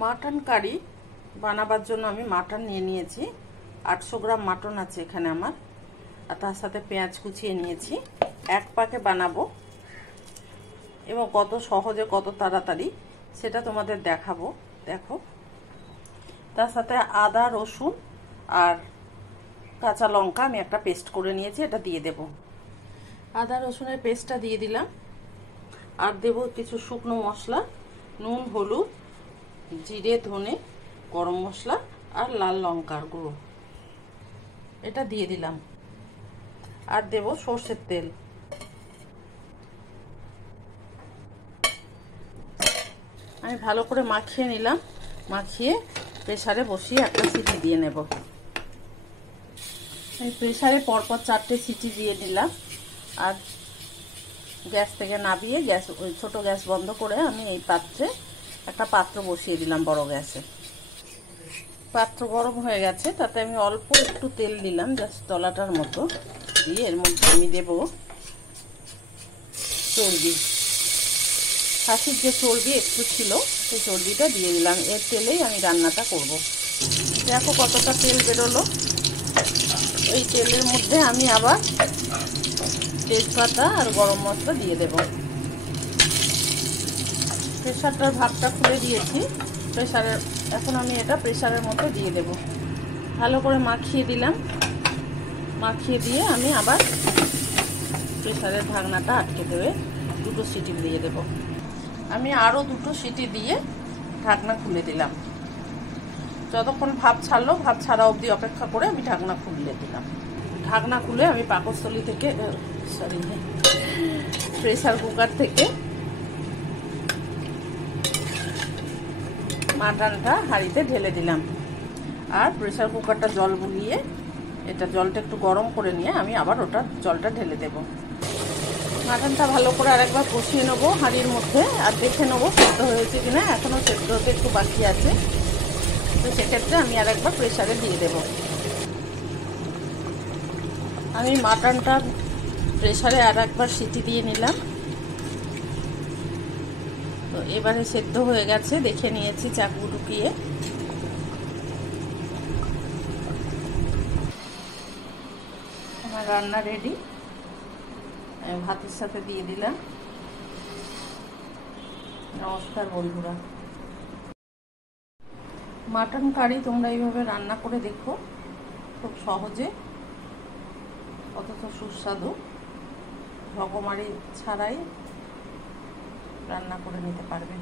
Mutton curry বানাবার জন্য আমি মাটন নিয়ে নিয়েছি। 800 গ্রাম মাটন আছে এখানে আমার। আর তার সাথে পেঁয়াজ কুচিয়ে নিয়েছি। এক পাকে বানাবো এবং কত সহজে কত তাড়াতাড়ি সেটা তোমাদের দেখাবো। দেখো, তার সাথে আদা রসুন আর কাঁচা লঙ্কা আমি একটা পেস্ট করে নিয়েছি, এটা দিয়ে দেব। আদা রসুনের পেস্টটা দিয়ে দিলাম। আর দেব কিছু শুকনো মশলা, নুন, হলুদ, জিরে, ধনে, গরম মশলা আর লাল লঙ্কার গুঁড়ো, এটা দিয়ে দিলাম। আর দেব সর্ষের তেল। আমি ভালো করে মাখিয়ে নিলাম। মাখিয়ে প্রেসারে বসিয়ে একটা সিটি দিয়ে নেব। আমি প্রেসারে পরপর 4টে সিটি দিয়ে দিলাম। আর গ্যাস থেকে নামিয়ে ওই ছোট গ্যাস বন্ধ করে আমি এই পাত্রে একটা পাত্র বসিয়ে দিলাম বড় গ্যাসে। পাত্র গরম হয়ে গেছে, তাতে আমি অল্প একটু তেল দিলাম, জাস্ট তলাটার মতো দিয়ে এর মধ্যে আমি দেব চর্বি। খাসির যে চর্বি একটু ছিল সেই চর্বিটা দিয়ে দিলাম। এর তেলেই আমি রান্নাটা করব। দেখো কতটা তেল বেরোলো। এই তেলের মধ্যে আমি আবার তেজপাতা আর গরম মশলা দিয়ে দেব। প্রেসারটার ভাপটা খুলে দিয়েছি প্রেসারের। এখন আমি এটা প্রেসারের মধ্যে দিয়ে দেব। ভালো করে মাখিয়ে দিলাম। মাখিয়ে দিয়ে আমি আবার প্রেসারের ঢাকনাটা আটকে দেবে। 2টো সিটি দিয়ে দেব। আমি আরও 2টো সিটি দিয়ে ঢাকনা খুলে দিলাম। যতক্ষণ ভাপ ছাড়লো, ভাপ ছাড়া অবধি অপেক্ষা করে আমি ঢাকনা খুলে দিলাম। ঢাকনা খুলে আমি পাকস্থলী থেকে প্রেসার কুকার থেকে মাটনটা হাঁড়িতে ঢেলে দিলাম। আর প্রেসার কুকারটা জল বুলিয়ে এটা জলটা একটু গরম করে নিয়ে আমি আবার ওটা জলটা ঢেলে দেব। মাটনটা ভালো করে আরেকবার কষিয়ে নেবো হাঁড়ির মধ্যে। আর দেখে নেবো সেদ্ধ হয়েছে কিনা। এখনও সেদ্ধ হতে একটু বাকি আছে, তো সেক্ষেত্রে আমি আরেকবার প্রেসারে দিয়ে দেব। আমি মাটনটা প্রেসারে আরেকবার সিটি দিয়ে নিলাম। তো এবারে সেদ্ধ হয়ে গেছে, দেখে নিয়েছি চাকু ঢুকিয়ে। আমার রান্না রেডি। আমি ভাতের সাথে দিয়ে দিলাম। নমস্কার বন্ধুরা। মাটন কারি তোমরা এইভাবে রান্না করে দেখো, খুব সহজে অথচ সুস্বাদু, রকমারি ছাড়াই রান্না করে নিতে পারবে।